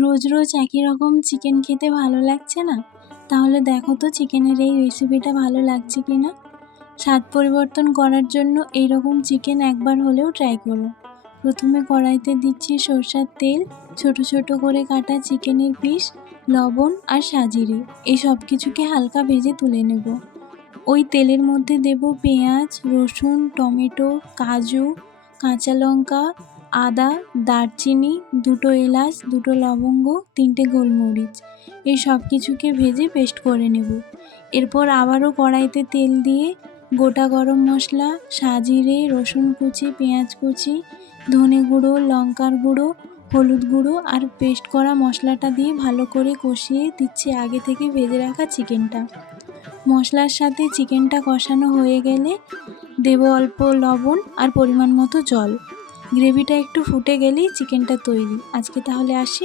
রোজ রোজ একই রকম চিকেন খেতে ভালো লাগছে না? তাহলে দেখো তো চিকেনের এই রেসিপিটা ভালো লাগছে কি না। স্বাদ পরিবর্তন করার জন্য এইরকম চিকেন একবার হলেও ট্রাই করো। প্রথমে কড়াইতে দিচ্ছি সরষের তেল, ছোট ছোট করে কাটা চিকেনের পিস, লবণ আর সাজিরে এই সব কিছুকে হালকা ভেজে তুলে নেব। ওই তেলের মধ্যে দেব পেঁয়াজ, রসুন, টমেটো, কাজু, কাঁচা লঙ্কা, আদা, দারচিনি, 2টো এলাচ, 2টো লবঙ্গ, 3টে গোলমরিচ। এই সব কিছুকে ভেজে পেস্ট করে নেব। এরপর আবারও কড়াইতে তেল দিয়ে গোটা গরম মশলা, সাজিরে, রসুন কুচি, পেঁয়াজ কুচি, ধনে গুঁড়ো, লঙ্কার গুঁড়ো, হলুদ গুঁড়ো আর পেস্ট করা মশলাটা দিয়ে ভালো করে কষিয়ে দিচ্ছি আগে থেকে ভেজে রাখা চিকেনটা। মশলার সাথে চিকেনটা কষানো হয়ে গেলে দেব অল্প লবণ আর পরিমাণ মতো জল। গ্রেভিটা একটু ফুটে গেলেই চিকেনটা তৈরি। আজকে তাহলে আসি।